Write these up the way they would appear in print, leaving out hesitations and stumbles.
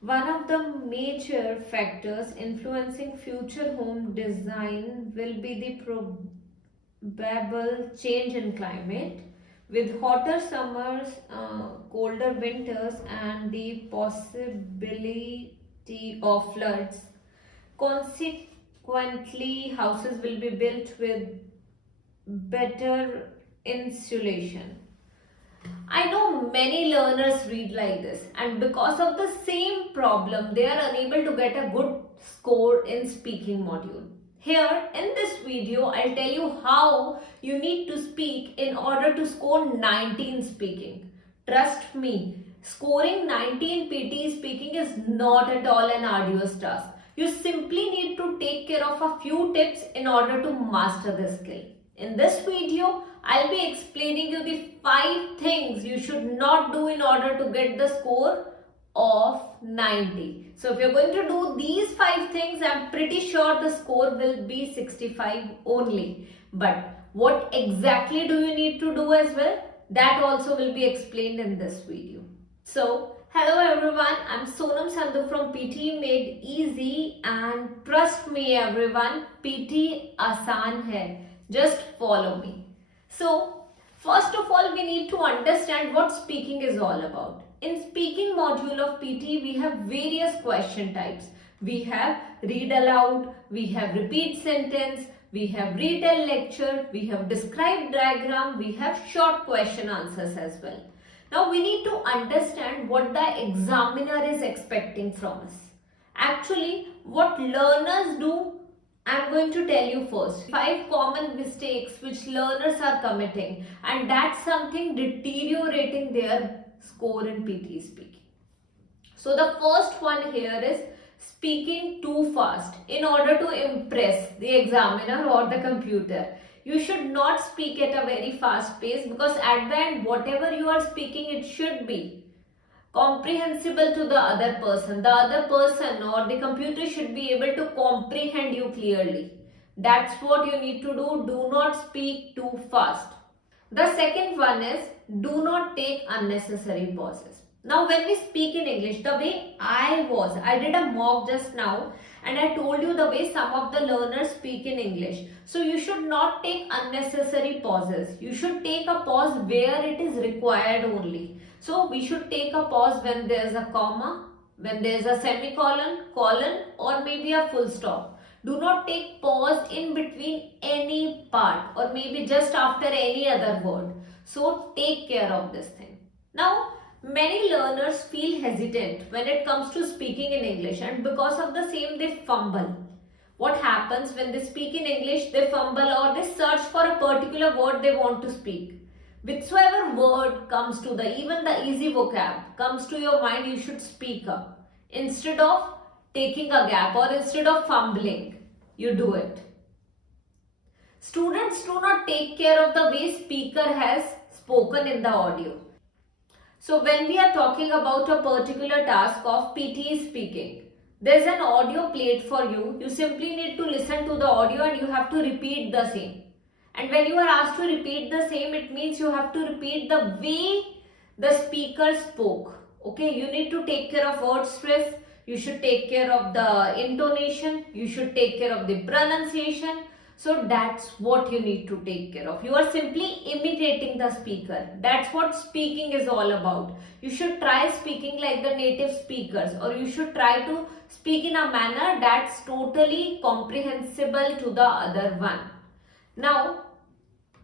One of the major factors influencing future home design will be the probable change in climate, with hotter summers, colder winters, and the possibility of floods. Consequently, houses will be built with better insulation. I know many learners read like this, and because of the same problem, they are unable to get a good score in speaking module. Here in this video, I'll tell you how you need to speak in order to score 19 speaking. Trust me, scoring 19 PT speaking is not at all an arduous task. You simply need to take care of a few tips in order to master the skill. In this video, I'll be explaining you the 5 things you should not do in order to get the score of 90. So if you're going to do these 5 things, I'm pretty sure the score will be 65 only. But what exactly do you need to do as well? That also will be explained in this video. So hello everyone, I'm Sonam Sandhu from PTE Made Easy, and trust me everyone, PT Asaan hai. Just follow me. So, first of all, we need to understand what speaking is all about. In speaking module of PT, we have various question types. We have read aloud, we have repeat sentence, we have retell lecture, we have describe diagram, we have short question answers as well. Now, we need to understand what the examiner is expecting from us. Actually, what learners do, I'm going to tell you first 5 common mistakes which learners are committing, and that's something deteriorating their score in PT speaking. So the first one here is speaking too fast in order to impress the examiner or the computer. You should not speak at a very fast pace, because at the end whatever you are speaking, it should be comprehensible to the other person. The other person or the computer should be able to comprehend you clearly. That's what you need to do. Do not speak too fast. The second one is do not take unnecessary pauses. Now when we speak in English, the way I did a mock just now, and I told you the way some of the learners speak in English. So you should not take unnecessary pauses. You should take a pause where it is required only. So we should take a pause when there is a comma, when there is a semicolon, colon, or maybe a full stop. Do not take pause in between any part, or maybe just after any other word. So take care of this thing. Now, many learners feel hesitant when it comes to speaking in English, and because of the same they fumble. What happens when they speak in English? They fumble, or they search for a particular word they want to speak. Whichsoever word comes to even the easy vocab comes to your mind, you should speak up. Instead of taking a gap or instead of fumbling, you do it. Students do not take care of the way speaker has spoken in the audio. So when we are talking about a particular task of PTE speaking, there's an audio played for you. You simply need to listen to the audio and you have to repeat the same. And when you are asked to repeat the same, it means you have to repeat the way the speaker spoke. Okay, you need to take care of word stress. You should take care of the intonation. You should take care of the pronunciation. So that's what you need to take care of. You are simply imitating the speaker. That's what speaking is all about. You should try speaking like the native speakers, or you should try to speak in a manner that's totally comprehensible to the other one. Now,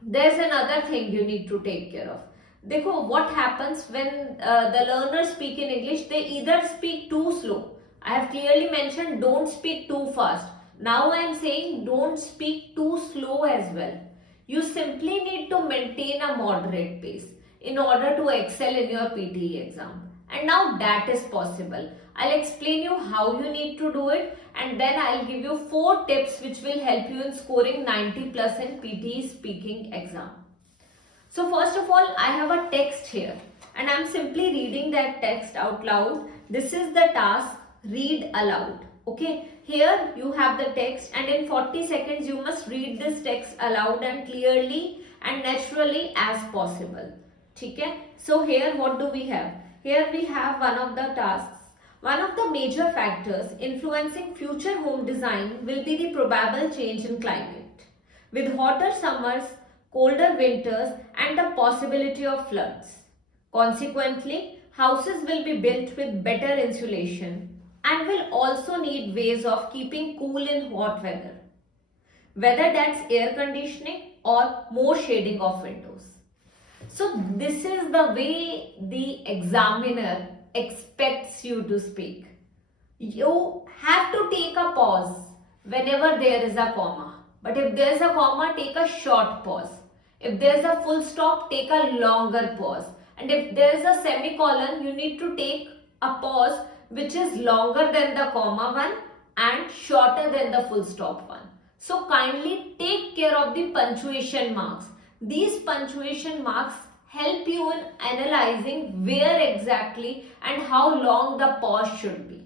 there's another thing you need to take care of. Dekho, what happens when the learners speak in English? They either speak too slow. I have clearly mentioned don't speak too fast. Now I am saying don't speak too slow as well. You simply need to maintain a moderate pace in order to excel in your PTE exam. And now that is possible. I'll explain you how you need to do it, and then I'll give you 4 tips which will help you in scoring 90 plus in PTE speaking exam. So first of all, I have a text here and I'm simply reading that text out loud. This is the task, read aloud. Okay, here you have the text, and in 40 seconds you must read this text aloud and clearly and naturally as possible. Okay, so here what do we have? Here we have one of the tasks. One of the major factors influencing future home design will be the probable change in climate, with hotter summers, colder winters, and the possibility of floods. Consequently, houses will be built with better insulation and will also need ways of keeping cool in hot weather, whether that's air conditioning or more shading of windows. So this is the way the examiner expects you to speak. You have to take a pause whenever there is a comma. But if there is a comma, take a short pause. If there is a full stop, take a longer pause. And if there is a semicolon, you need to take a pause which is longer than the comma one and shorter than the full stop one. So kindly take care of the punctuation marks. These punctuation marks help you in analyzing where exactly and how long the pause should be.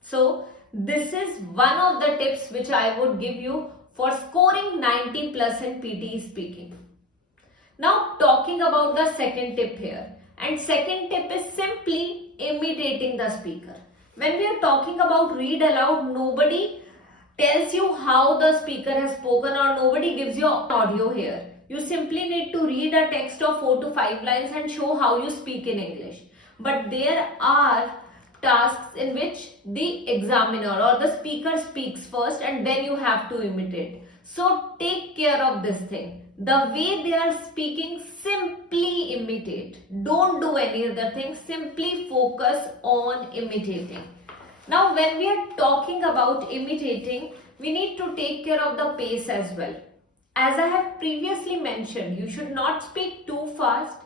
So this is one of the tips which I would give you for scoring 90 plus in PTE speaking. Now talking about the second tip here, and second tip is simply imitating the speaker. When we are talking about read aloud, nobody tells you how the speaker has spoken or nobody gives you audio here. You simply need to read a text of 4 to 5 lines and show how you speak in English. But there are tasks in which the examiner or the speaker speaks first and then you have to imitate. So take care of this thing. The way they are speaking, simply imitate. Don't do any other thing. Simply focus on imitating. Now when we are talking about imitating, we need to take care of the pace as well. As I have previously mentioned, you should not speak too fast.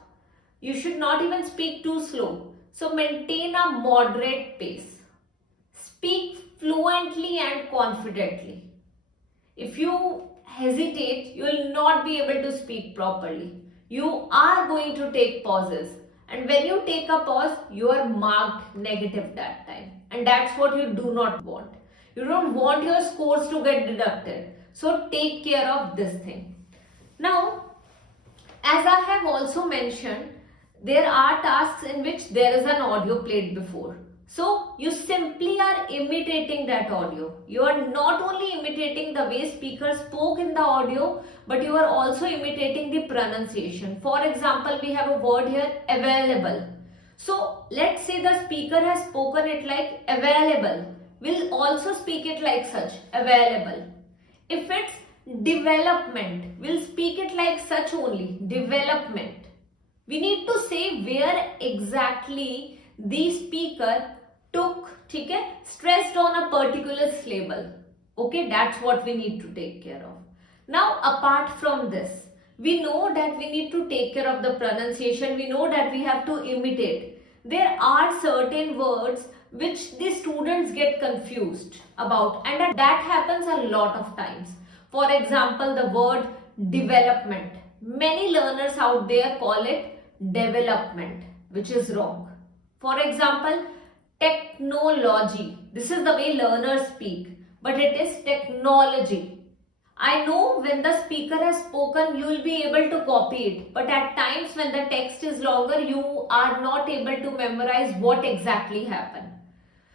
You should not even speak too slow. So maintain a moderate pace. Speak fluently and confidently. If you hesitate, you will not be able to speak properly. You are going to take pauses. And when you take a pause, you are marked negative that time. And that's what you do not want. You don't want your scores to get deducted. So take care of this thing. Now, as I have also mentioned, there are tasks in which there is an audio played before. So you simply are imitating that audio. You are not only imitating the way speaker spoke in the audio, but you are also imitating the pronunciation. For example, we have a word here, available. So let's say the speaker has spoken it like available. We'll also speak it like such, available. If it's development, we'll speak it like such only, development. We need to say where exactly the speaker took, stressed on a particular syllable. Okay, that's what we need to take care of. Now, apart from this, we know that we need to take care of the pronunciation. We know that we have to imitate. There are certain words which the students get confused about, and that happens a lot of times. For example, the word development. Many learners out there call it development, which is wrong. For example, technology. This is the way learners speak, but it is technology. I know when the speaker has spoken, you will be able to copy it, but at times when the text is longer, you are not able to memorize what exactly happened.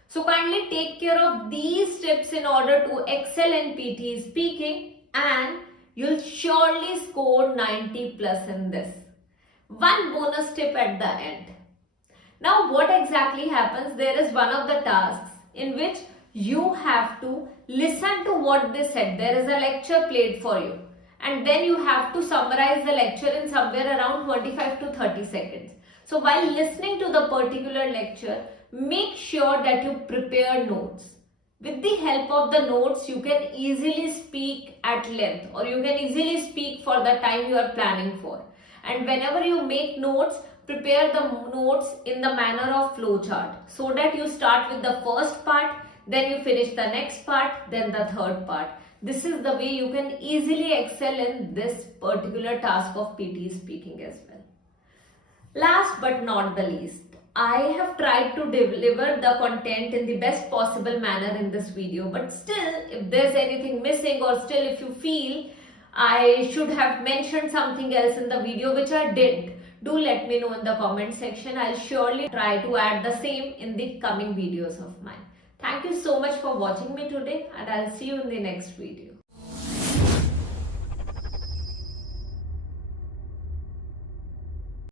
So kindly take care of these tips in order to excel in PTE speaking, and you'll surely score 90 plus in this. One bonus tip at the end. Now what exactly happens? There is one of the tasks in which you have to listen to what they said. There is a lecture played for you, and then you have to summarize the lecture in somewhere around 25 to 30 seconds. So while listening to the particular lecture, make sure that you prepare notes. With the help of the notes, you can easily speak at length, or you can easily speak for the time you are planning for. And whenever you make notes, prepare the notes in the manner of flowchart, so that you start with the first part, then you finish the next part, then the third part. This is the way you can easily excel in this particular task of PTE speaking as well. Last but not the least, I have tried to deliver the content in the best possible manner in this video, but still, if there's anything missing, or still if you feel I should have mentioned something else in the video which I didn't, do let me know in the comment section. I'll surely try to add the same in the coming videos of mine. Thank you so much for watching me today, and I'll see you in the next video.